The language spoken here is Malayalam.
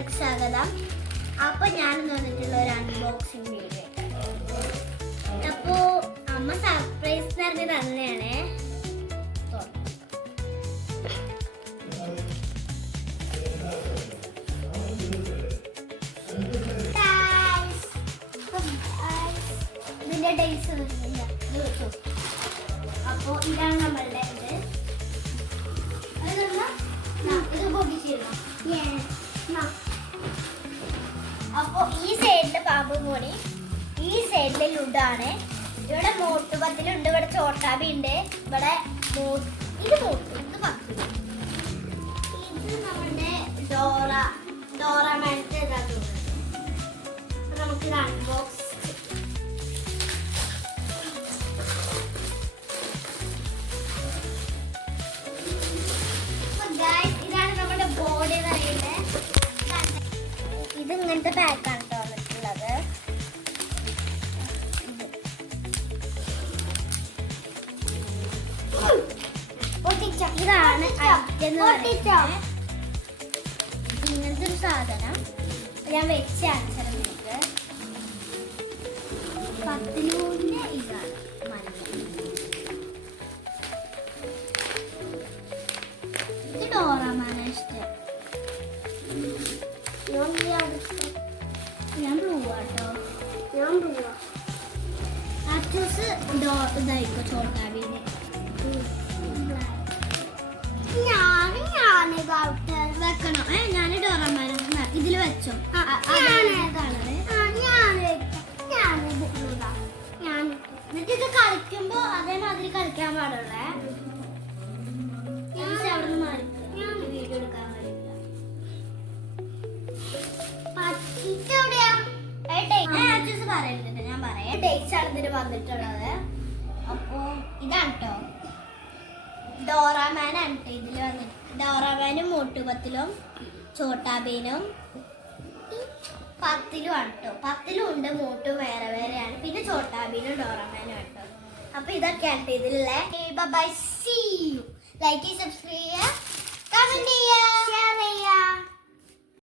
എല്ലാവർക്കും സ്വാഗതം. അപ്പോൾ ഞാൻ വന്നിട്ടുള്ള ഒരു അൺബോക്സിംഗ് വീഡിയോ. അപ്പോൾ അമ്മ സർപ്രൈസ് പറഞ്ഞ് തന്നെയാണ്. ഇതിന്റെ ഡേറ്റ്സ് അപ്പോൾ ഇതാണ് നമ്മളുടെ ഇത് പൊട്ടിച്ചിരുന്നു. അപ്പൊ ഈ സൈഡില് പാമ്പ് മോണി, ഈ സൈഡില് ലുഡാണ്. ഇവിടെ മോട്ടുപത്തിലുണ്ട്, ഇവിടെ ചോട്ടാബി ഉണ്ട്, ഇവിടെ ഇത് മോട്ടു, ഇത് പത്ത്. ഇത് നമ്മുടെ ഡോറമാൻ്റെ ഇതാണ്. നമുക്ക് ഇത് അൺബോക്സ് ഇങ്ങനത്തെ പാക്കാണ് തോന്നിട്ടുള്ളത്. ഇതാണ് ഇങ്ങനത്തെ ഒരു സാധനം. ഞാൻ വെച്ച് അച്ഛനക്ക് 10 രൂപ. ഇതാണ് ഇത് ഡോറമാനാണ് ഇഷ്ടം. ഞാൻ ബ്ലൂ ആട്ടോ. അച്ചൂസ് ഇതായിരിക്കും ചോട്ടാബീന്. വെക്കണോ? ഞാൻ ഡോറമാൻ ഇതിൽ വെച്ചോ. എന്നിട്ട് ഇത് കളിക്കുമ്പോ അതേമാതിരി കളിക്കാൻ പാടുള്ളേ. അവിടെ നിന്ന് മാറി വീഡിയോ എടുക്കാൻ പറയുന്നുണ്ട്. ഞാൻ പറയാം ഡേറ്റ്സ് ആണ് ഇതിന് വന്നിട്ടുള്ളത്. അപ്പോ ഇതാണ് കേട്ടോ, ഡോറാമാനാണ് കേട്ടോ ഇതില് വന്നിട്ട്. ഡോറാമാനും മോട്ടുപത്തിലും ചോട്ടാബീനും 10 ആണ് കേട്ടോ. 10 ഉണ്ട്, മോട്ടും വേറെ വേറെയാണ്. പിന്നെ ചോട്ടാബീനും ഡോറാമാനും ആണ് കേട്ടോ. അപ്പൊ ഇതൊക്കെയാണ് കേട്ടോ ഇതിലുള്ള. Bye, see you. ലൈക്ക് ചെയ്യുക, സബ്സ്ക്രൈബ് ചെയ്യുക, കമന്റ് ചെയ്യുക, ഷെയർ ചെയ്യുക.